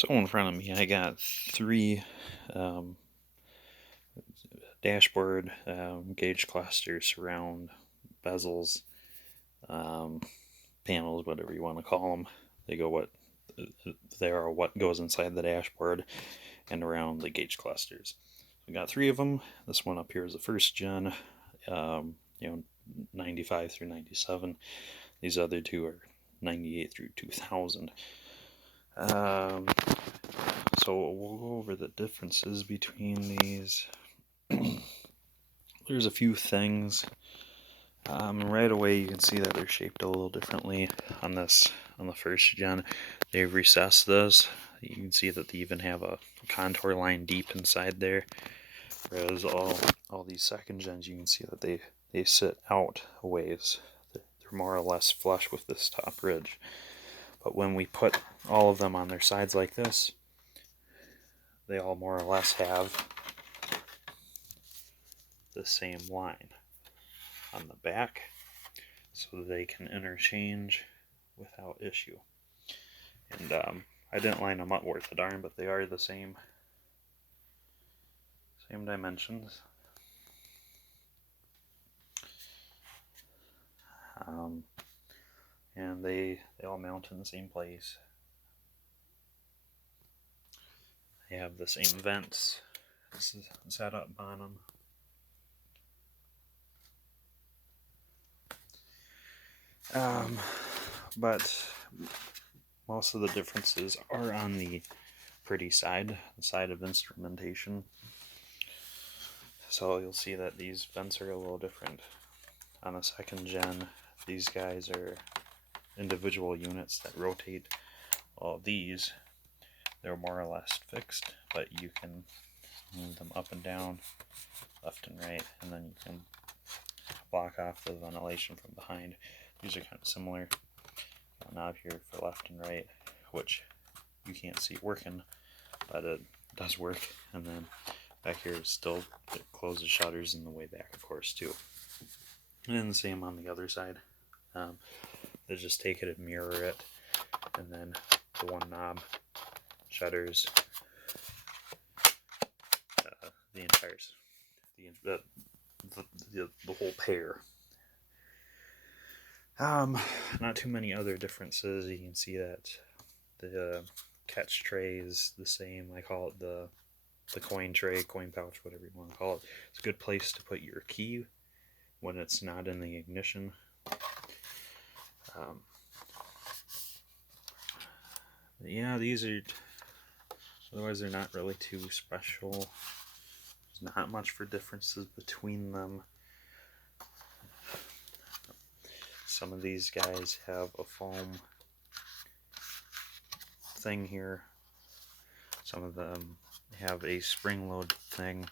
So in front of me, I got three um, dashboard gauge clusters, surround, bezels, um, panels, whatever you want to call them. They go what they are what goes inside the dashboard and around the gauge clusters. We got three of them. This one up here is the first gen, 95 through 97. These other two are 98 through 2000. Um, so we'll go over the differences between these. There's a few things. Right away you can see that they're shaped a little differently on the first gen. They've recessed this. You can see that they even have a contour line deep inside there. Whereas all these second gens, you can see that they sit out a ways. They're more or less flush with this top ridge. But when we put all of them on their sides like this, they all more or less have the same line on the back, so they can interchange without issue. And I didn't line them up worth a darn, but they are the same dimensions. And they all mount in the same place. They have the same vents set up on them. But most of the differences are on the pretty side, the side of instrumentation. So you'll see that these vents are a little different. On the second gen, these guys are individual units that rotate. All these, they're more or less fixed, but you can move them up and down, left and right, and then you can block off the ventilation from behind. These are kind of similar. Got a knob here for left and right, which you can't see working, but it does work. And then back here still it closes shutters in the way back, of course, too. And the same on the other side. They just take it and mirror it, and then the one knob shutters the entire the whole pair. Not too many other differences. You can see that the catch tray is the same. I call it the coin tray, coin pouch, whatever you want to call it. It's a good place to put your key when it's not in the ignition. Yeah, these are, otherwise they're not really too special. There's not much for differences between them. Some of these guys have a foam thing here. Some of them have a spring load thing.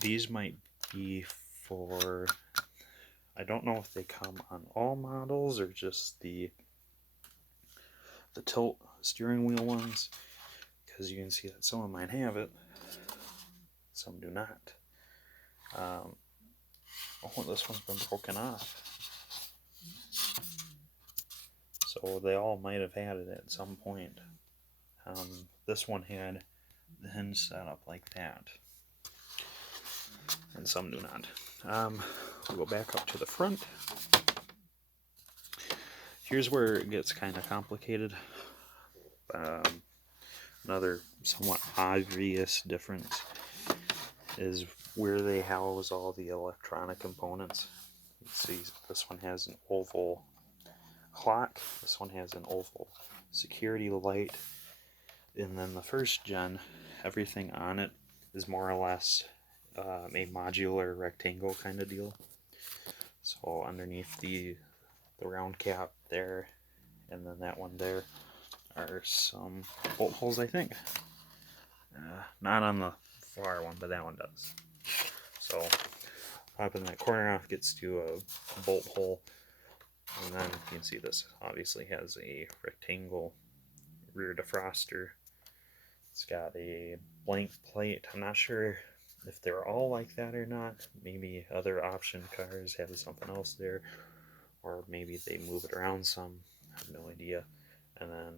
These might be for, I don't know if they come on all models or just the tilt steering wheel ones, because you can see that some of mine have it, some do not. Oh, this one's been broken off. So they all might have had it at some point. This one had the hinge set up like that, and some do not. We'll go back up to the front. Here's where it gets kind of complicated. Another somewhat obvious difference is where they house all the electronic components. You see, this one has an oval clock, this one has an oval security light, and then the first gen, everything on it is more or less a modular rectangle kind of deal. So underneath the round cap there, and then that one there, are some bolt holes, I think. Not on the far one, but that one does. So popping that corner off gets to a bolt hole, and then you can see this obviously has a rectangle rear defroster. It's got a blank plate. I'm not sure if they're all like that or not. Maybe other option cars have something else there, or maybe they move it around some. I have no idea. And then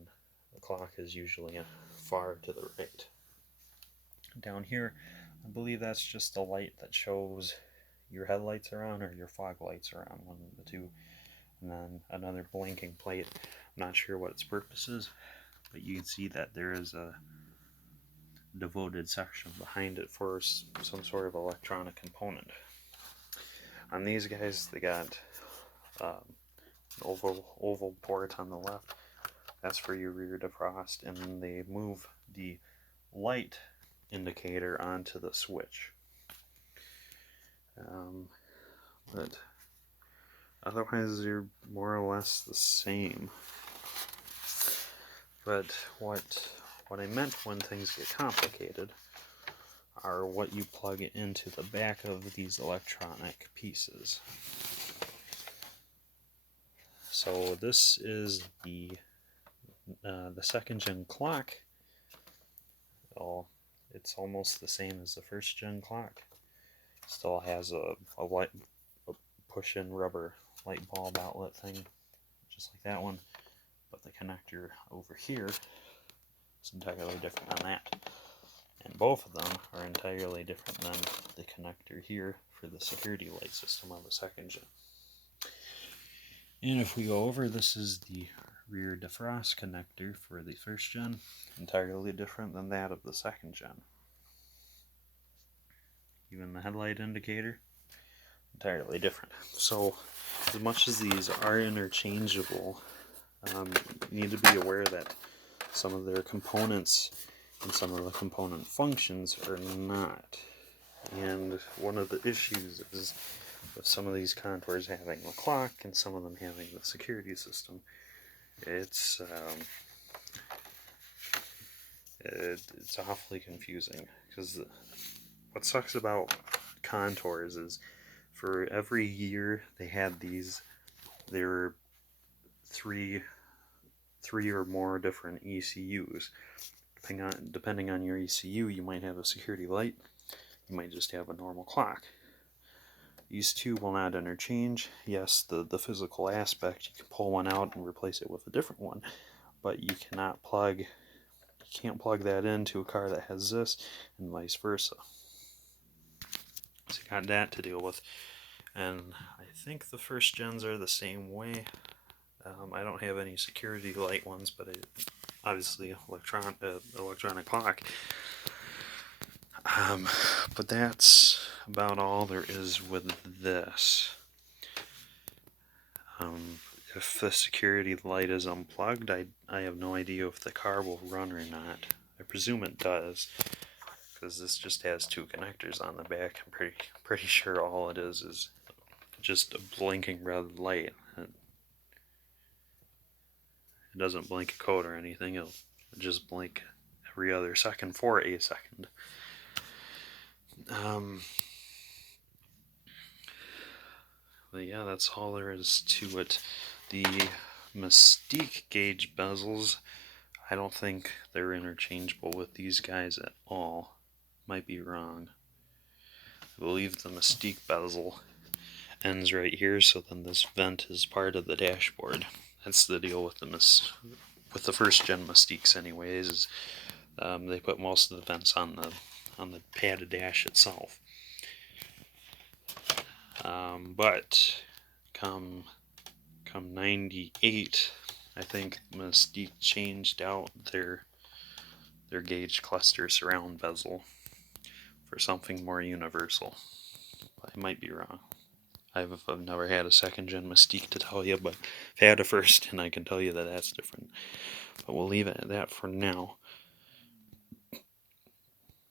The clock is usually far to the right. Down here, I believe that's just the light that shows your headlights are on or your fog lights are on, one of the two. And then another blinking plate. I'm not sure what its purpose is, but you can see that there is a devoted section behind it for some sort of electronic component. On these guys, they got an oval port on the left. That's for your rear defrost, and then they move the light indicator onto the switch. But otherwise, they're more or less the same. But what I meant when things get complicated are what you plug into the back of these electronic pieces. So this is the second gen clock. Well, it's almost the same as the first gen clock. Still has a push-in rubber light bulb outlet thing, just like that one. But the connector over here is entirely different on that. And both of them are entirely different than the connector here for the security light system of the second gen. And if we go over, this is the rear defrost connector for the first gen, entirely different than that of the second gen. Even the headlight indicator, entirely different. So as much as these are interchangeable, you need to be aware that some of their components and some of the component functions are not. And one of the issues is with some of these contours having the clock and some of them having the security system, it's awfully confusing. Because what sucks about contours is for every year they had these, there were three or more different ECUs. Depending on your ECU, you might have a security light, you might just have a normal clock. These two will not interchange. Yes, the physical aspect, you can pull one out and replace it with a different one, but you can't plug that into a car that has this, and vice versa. So you got that to deal with. And I think the first gens are the same way. I don't have any security light ones, but obviously electronic clock. But that's about all there is with this. If the security light is unplugged, I have no idea if the car will run or not. I presume it does, because this just has two connectors on the back. I'm pretty sure all it is just a blinking red light. It doesn't blink a code or anything. It'll just blink every other second for a second. But yeah, that's all there is to it. The Mystique gauge bezels, I don't think they're interchangeable with these guys at all. Might be wrong. I believe the Mystique bezel ends right here, so then this vent is part of the dashboard. That's the deal with the first gen Mystiques anyways, is they put most of the vents on the padded dash itself. But come 98, I think Mystique changed out their gauge cluster surround bezel for something more universal. I might be wrong. I've never had a second gen Mystique to tell you, but I've had a first, and I can tell you that that's different. But we'll leave it at that for now.